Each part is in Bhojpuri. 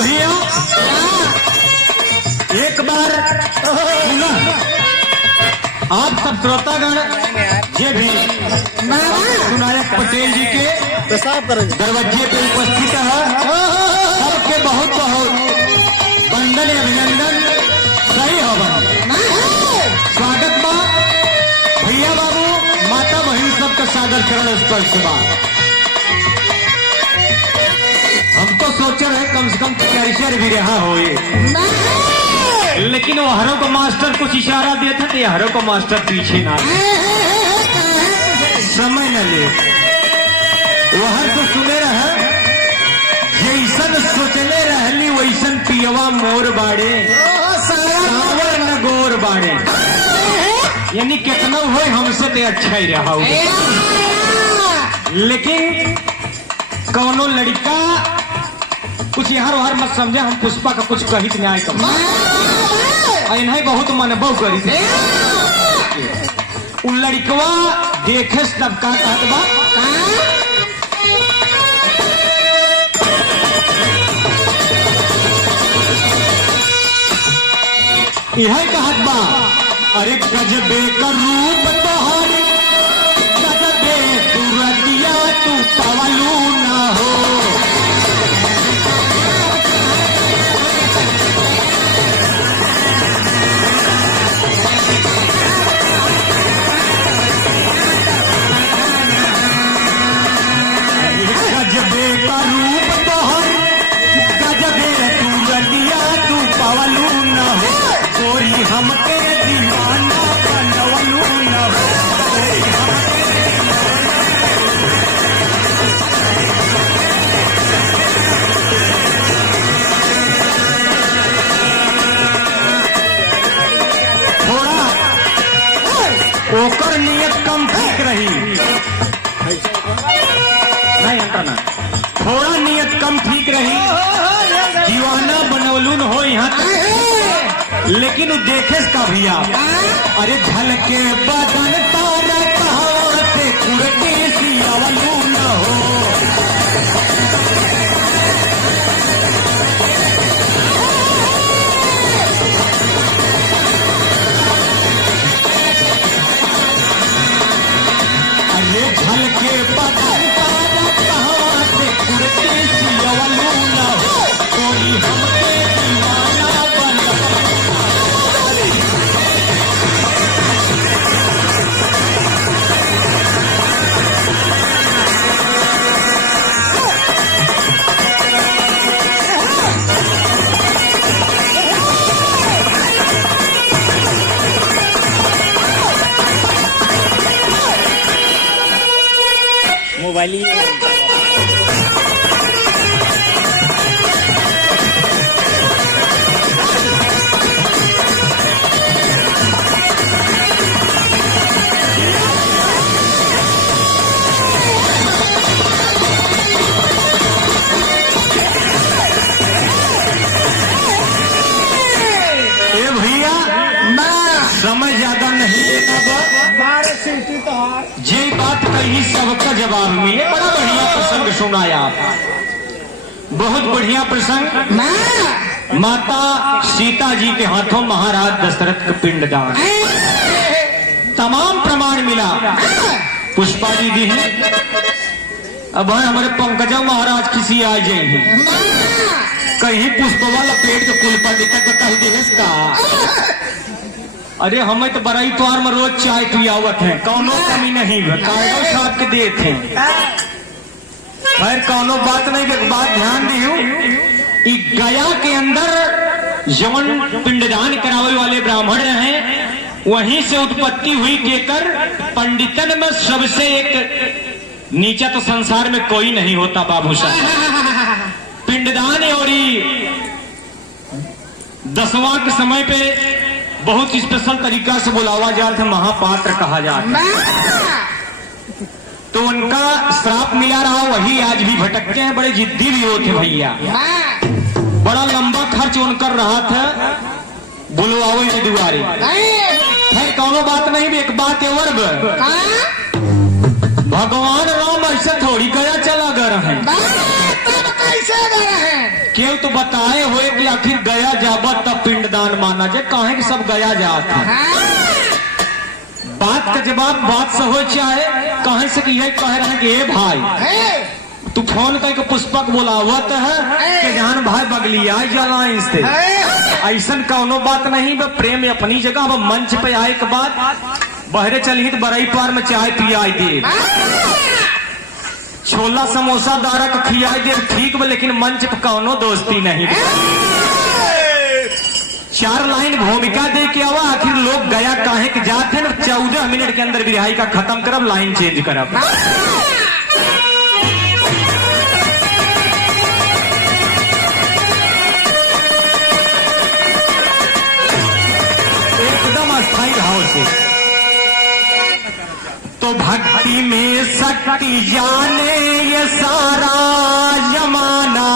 भैया एक बार आप सब श्रोतागण ये भी सुनायक पटेल जी के दरवाजे पे उपस्थित है, सबके बहुत बहुत वंदन अभिनंदन। सही हो स्वागत बा भैया बाबू माता बहन सबका सागर चरण स्पर्श बा। हम तो सोच रहे कम से कम कैरियर भी रहा हो, लेकिन वो हरों को मास्टर कुछ इशारा देते थे, हरों को मास्टर पीछे ना समय न ले। वहर तो सुने रहे जैसन सोचले रहली वैसन पियवा मोर बाड़े सावर न गोर बाड़े, यानी कितना हो हमसे तो अच्छा ही रहा। लेकिन कौनो लड़का कुछ यहाँ वहां मत समझे, हम पुष्पा का कुछ कहित न्याय कर नहीं बहुत मनबो करी थे। उन लड़कवा देखे तब का कहत बा यह कहत बा, अरे गजबे का रूप तोहर गजबे सूरतिया तू पवलू ना हो। ओकर नियत कम ठीक रही नहीं अंतना, थोड़ा नियत कम ठीक रही, दीवाना बनवलून हो यहाँ तक, लेकिन वो देखे का भैया अरे झलके बदन तारा कहाँ से कुर्ती सियावलून हो। झलके बदन तारा कहाँ से कुर्ती सियावलून हो, कोई हमके दीवाना बना। मोबाइल भैया समय ज्यादा नहीं लेना जी बात कही सबका जवाब मिले। बड़ा बढ़िया प्रसंग सुनाया आप, बहुत बढ़िया प्रसंग। माता सीता जी के हाथों महाराज दशरथ का पिंडदान, तमाम प्रमाण मिला। पुष्पा जी दी है, अब हमारे पंकजा महाराज किसी आ जाए कहीं पुष्पवा लपेट के कुल पंडित का कह दिनेश का। अरे हमें तो बड़ा इतवार में रोज चाय पियावत है, कौनो कमी नहीं कागो साथ के देते हैं। खैर कौनो बात नहीं, एक बात ध्यान दी, गया के अंदर जवन पिंडदान करावे वाले ब्राह्मण रहे वहीं से उत्पत्ति हुई, केकर पंडितन में सबसे एक नीचा तो संसार में कोई नहीं होता बाबू साहब। पिंडदान और 10वां के समय पे बहुत स्पेशल तरीका से बुलावा जाता था, महापात्र कहा जाता, तो उनका श्राप मिला रहा, वही आज भी भटकते हैं, बड़े जिद्दी भी होते भैया। बड़ा लंबा खर्च उनका रहा था बुलवावे के दुआरे। खैर कौनो बात नहीं, एक बात है वर्ग, भगवान राम ऐसे थोड़ी गया चला गया है, क्यों तो बताए हुए कि आखिर गया जाबत तब पिंडदान माना जे काहे कि सब गया जात है। बात का जवाब बात से हो चाहे कहे से कि यही कह रहे कि ए भाई तू फोन करके पुष्पक बोलावत है कि जान भाई बगलिया जाला इससे ऐसा कौनो बात नहीं। बे प्रेम अपनी जगह अब मंच पे आए के बाद बहरे चली तो बरई पार में चाय पियाई दे, छोला समोसा दारा का खियाई दे ठीक बा, लेकिन मंच पे कौनो दोस्ती नहीं। 4 लाइन भूमिका दे के आवा, आखिर लोग गया काहे के जाते हैं। 14 मिनट के अंदर रिहाई का खत्म करब, लाइन चेंज करब। एकदम अस्थायी भाव से। तो भक्ति में शक्ति जाने ये सारा जमाना,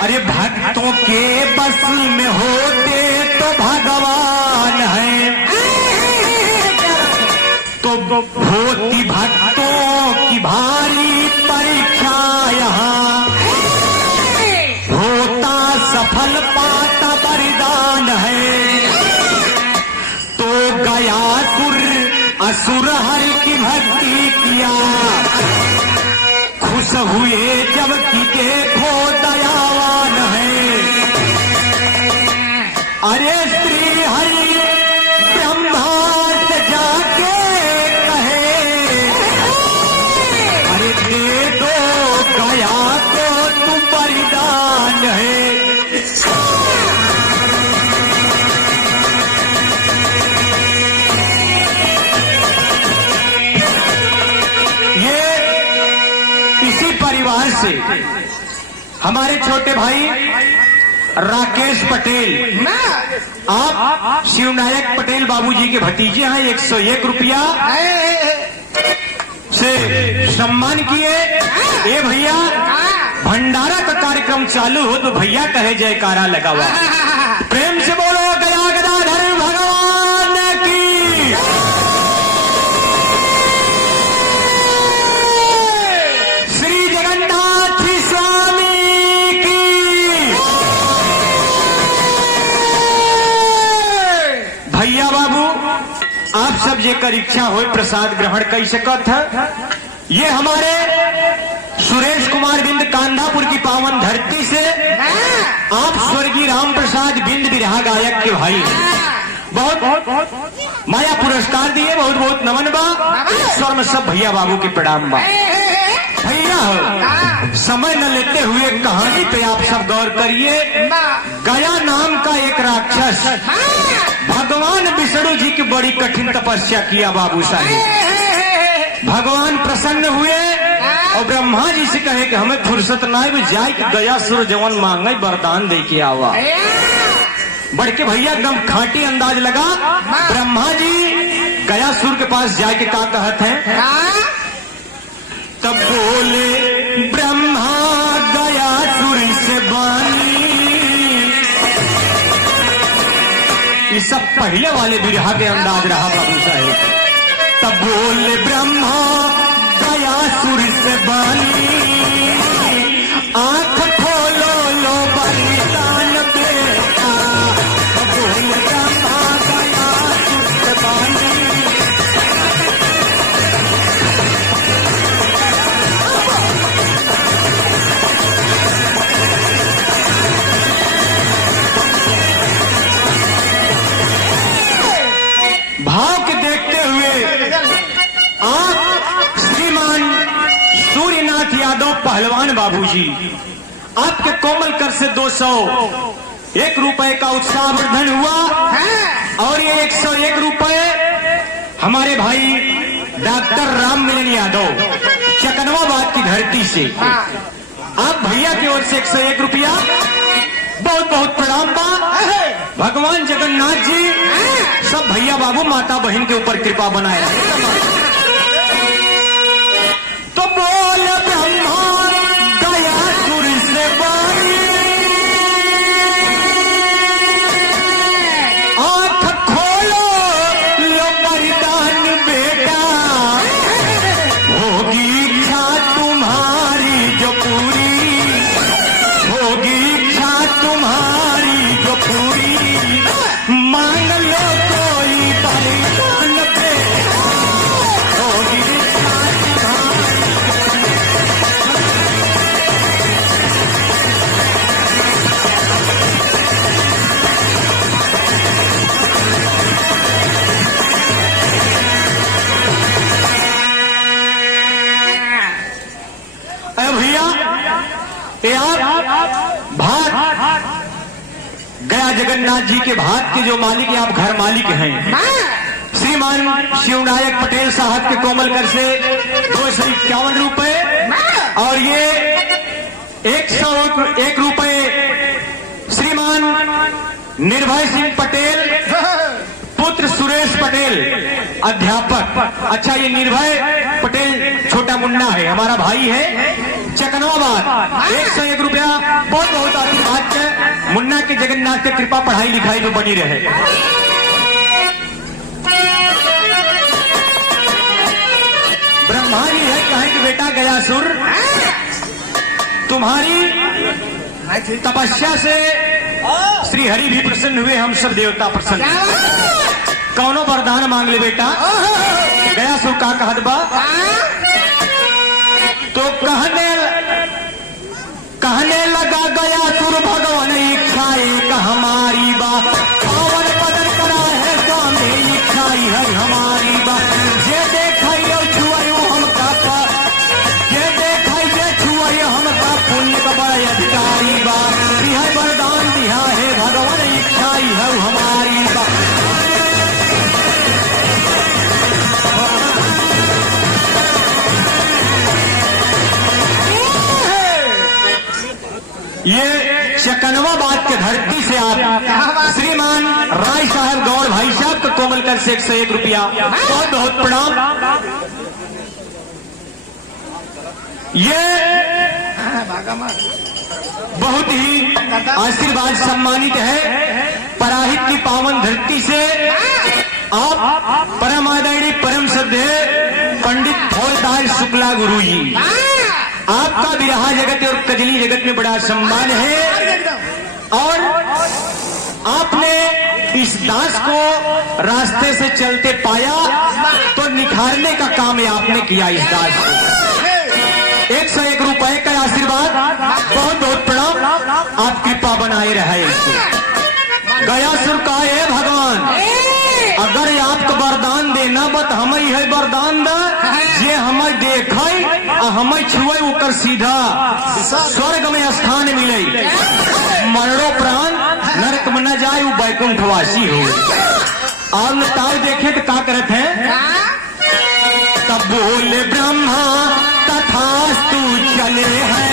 अरे भक्तों के बस में होते तो भगवान है। तो होती भक्तों की भारी परीक्षा यहाँ, होता सफल पाता बलिदान है। तो गया असुर हर की भक्ति किया, खुश हुए जब कि देखो दयावान है। अरे श्री हरि ब्रह्मा से जाके कहे, अरे दे दो गया को तू बलिदान है। परिवार से हमारे छोटे भाई राकेश पटेल, आप शिवनायक पटेल बाबूजी के भतीजे हैं। 101 रुपया से सम्मान किए। ए भैया भंडारा का कार्यक्रम चालू हो तो भैया कहे जयकारा लगा हुआ, प्रेम से बोलो गया गदाधर भगवान की। भैया बाबू आप सब जेकर इच्छा हो प्रसाद ग्रहण कर सकत है। ये हमारे सुरेश कुमार बिंद कांधापुर की पावन धरती से आप स्वर्गीय राम प्रसाद बिंद बिरहा गायक के भाई बहुत माया पुरस्कार दिए, बहुत बहुत नमन बा। ईश्वर में सब भैया बाबू के प्रणाम बा। भैया समय न लेते हुए कहानी पे आप सब गौर करिए। गया नाम का एक राक्षस भगवान विष्णु जी की बड़ी कठिन तपस्या किया बाबू साहब। भगवान प्रसन्न हुए और ब्रह्मा जी से कहे कि हमें फुर्सत ना है, जाए कि गया सुर जवन मांगे वरदान दे के आवा। बढ़ के भैया एकदम खाटी अंदाज लगा। ब्रह्मा जी गया सुर के पास जाके का कहते हैं, तब बोले ब्रह्मा गया सुर से बानी। ये सब पहले वाले बिरहा के अंदाज रहा बाबू साहेब। तब बोले ब्रह्मा गया सुर से बानी, आंख खोलो लो बलिदान बेटा। तब बोले ब्रह्मा गया सुर से बानी, भाव के देखते हुए आप श्रीमान सूर्यनाथ यादव पहलवान बाबूजी आपके कोमल कर से 201 रुपए का उत्साहवर्धन हुआ। और ये 101 रुपए हमारे भाई डॉक्टर राम मिलन यादव चकनवाबाद की धरती से आप भैया की ओर से 101 रुपया बहुत बहुत प्रणाम बा। भगवान जगन्नाथ जी सब भैया बाबू माता बहन के ऊपर कृपा बनाए। तो बोल ब्रह्मा गया सुर से बानी, आंख खोलो लो वरदान बेटा। होगी इच्छा तुम्हारी जो पूरी, ये आप भात गया जगन्नाथ जी के भात के जो मालिक हैं, आप घर मालिक हैं श्रीमान शिवनायक पटेल साहब के कोमल कर से 251 रुपए और ये 101 रुपए श्रीमान निर्भय सिंह पटेल पुत्र सुरेश पटेल अध्यापक। अच्छा, ये निर्भय पटेल छोटा मुन्ना है, हमारा भाई है चकनवाबाद। 101 रुपया बहुत बहुत आशीर्वाद है। मुन्ना के जगन्नाथ की कृपा पढ़ाई लिखाई में बनी रहे। ब्रह्मा जी है कहें कि बेटा गयासुर तुम्हारी तपस्या से श्री हरि भी प्रसन्न हुए, हम सब देवता प्रसन्न हुए। कौनो वरदान मांग ले बेटा। गयासुर का कहत बा तो कहने लगा गयासुर भगवान इच्छा एक हमारी बा, पावन पदन करा है स्वामी इच्छा है हमारी बा। जे देखाई छुआयो हमका जे देखाई जे छुआयो हमका पुण्य का बड़ा अधिकारी बा। यह वरदान दिया है भगवान इच्छा है हमारी बा। ये चकनवाबाद के धरती से आप श्रीमान राय साहब गौड़ भाई साहब को कोमल कर से 101 रुपया बहुत बहुत प्रणाम। ये बहुत ही आशीर्वाद सम्मानित है। पराहित की पावन धरती से आप परम आदरणीय परम श्रद्धेय पंडित फौजदार शुक्ला गुरु जी, आपका बिरहा जगत और कजली जगत में बड़ा सम्मान है और आपने इस दास को रास्ते से चलते पाया तो निखारने का काम है आपने किया इस दास को। 101 रुपए का आशीर्वाद बहुत बहुत प्रणाम। आप कृपा बनाए रहे इसको। गयासुर का है भगवान अगर आपको वरदान देना बत हम है वरदान द जे हम देख हम छुए उकर सीधा स्वर्ग में स्थान मिले, मरणो प्राण नरक में न जाए वो बैकुंठवासी हो। और ताव देखे तो क्या करते हैं तब बोले ब्रह्मा तथास्तु चले हैं,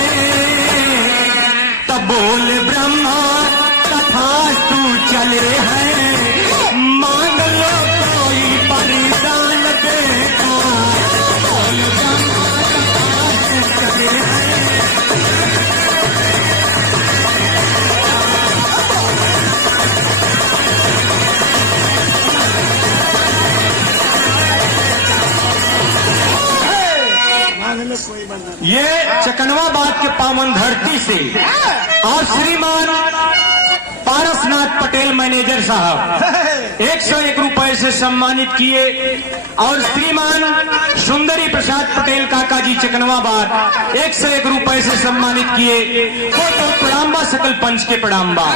तब बोले ब्रह्मा तथास्तु चले हैं। मांग लो कोई परिदान देता, बोले ब्रह्मा तथास्तु चले हैं। ये चकनवाबाद के पावन धरती से और श्रीमान पारसनाथ पटेल मैनेजर साहब 101 रुपए से सम्मानित किए और श्रीमान सुंदरी प्रसाद पटेल काका जी चकनवाबाद 101 रुपए से सम्मानित किए। तो प्रणाम्बा सकल पंच के प्रणाम्बा।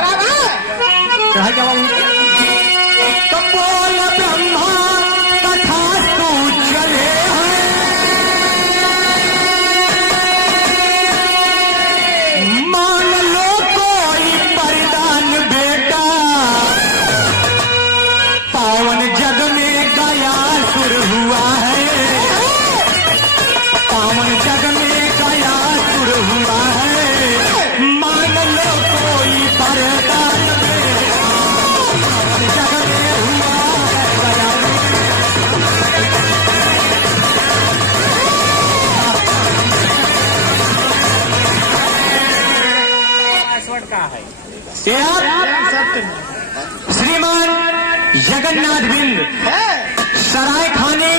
श्रीमान जगन्नाथ बिंद सराय खाने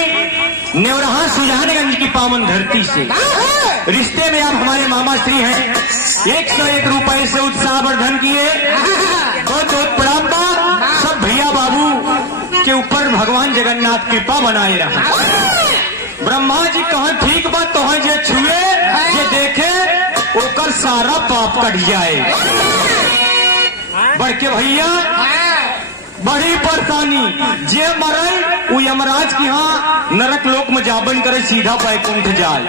नेवरहा सुजानगंज की पावन धरती से रिश्ते में आप हमारे मामा श्री हैं। 101 रुपए से उत्साहवर्धन किए। बहुत बहुत प्रणाम। सब भैया बाबू के ऊपर भगवान जगन्नाथ कृपा बनाए रहा। ब्रह्मा जी कहा ठीक बात तो जे छुए जे देखे ओकर सारा पाप कट जाए। बड़के भैया बड़ी परेशानी जे मरल वो यमराज की यहाँ नरक लोक में जाबन करे सीधा बैकुंठ जाए।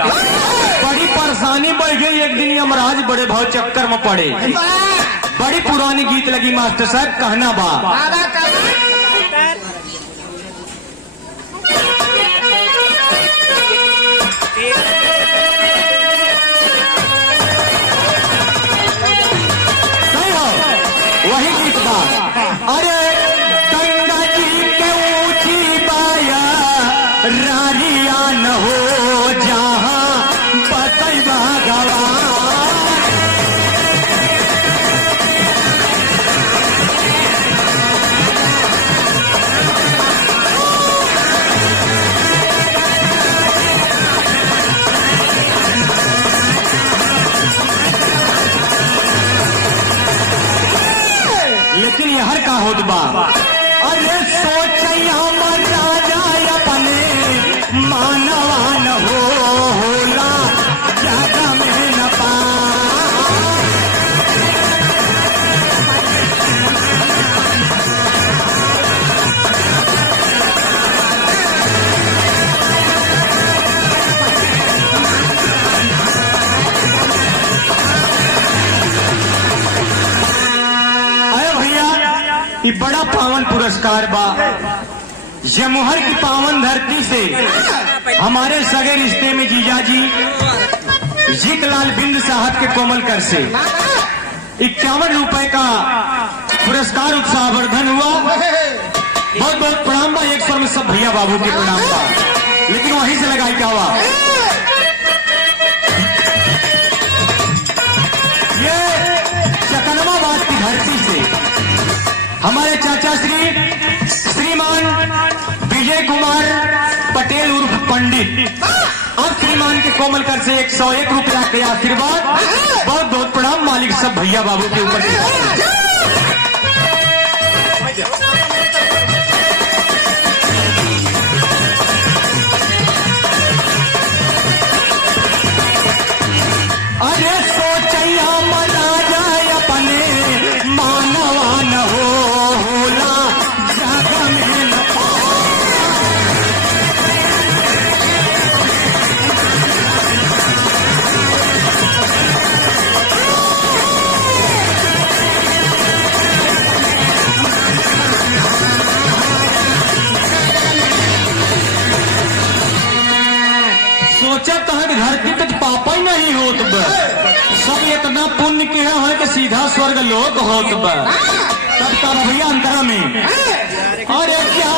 बड़ी परेशानी बढ़ गई। एक दिन यमराज बड़े भाव चक्कर में पड़े। बड़ी पुरानी गीत लगी मास्टर साहब, कहना बा वही गीत बा। अरे गंगा जी के ऊंची बाया रारिया न हो जहां बतई भगवान। लेकिन यहर का होत बा। अरे सोच हमर राजा अपने मानवान हो होला ज्यादा में न पा। ये बड़ा पावन पुरस्कार बा। जमुहर की पावन धरती से हमारे सगे रिश्ते में जीजाजी जीतलाल बिंद साहब के कोमल कर से 51 रुपए का पुरस्कार उत्साहवर्धन हुआ। बहुत बहुत प्रणाम बा। एक स्वर में सब भैया बाबू के प्रणाम बा। लेकिन वहीं से लगाई क्या हुआ, ये चकनमाबाद की धरती से हमारे चाचा श्रीमान विजय कुमार पटेल उर्फ पंडित और श्रीमान के कोमल कर से 101 रुपया के आशीर्वाद। बहुत बहुत प्रणाम मालिक सब भैया बाबू के ऊपर। अरे सोचैया मना जाए अपने मानवान हो होला ज्यादा में न पा। सोचत है कि धरती पे पापा ही नहीं होत बा। सब इतना पुण्य के है कि सीधा स्वर्ग लोक होत बा। तब का भैया अंतरा में अरे क्या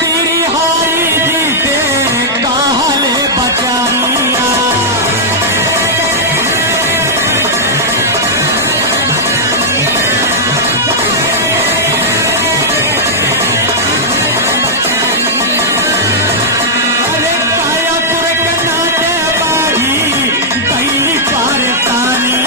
पीड़ी हारी जीते काहले बचानिया। अरे काया पुर के नाचे बागी कैली परेशानी।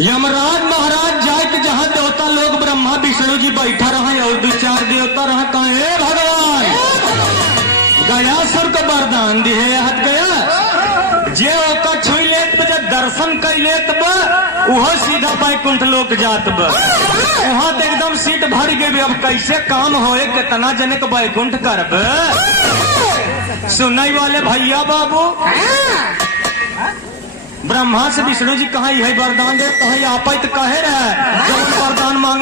यमराज महाराज जाए कि जहाँ देवता लोग ब्रह्मा विष्णु जी बैठा रहे और 2-4 देवता रहा कहे भगवान गया सुर को वरदान दिए हट गया जे ओका छुई लेत बा दर्शन कर लेत बा उहो सीधा बैकुंठ लोक जात बा। वहां तो एकदम सीट भर गए। अब कैसे काम होए कितना जने को बैकुंठ करब। सुनाई वाले भैया बाबू ब्रह्मा से विष्णु जी कहा यही वरदान दे तो आप कहे रहे जब वरदान मांगे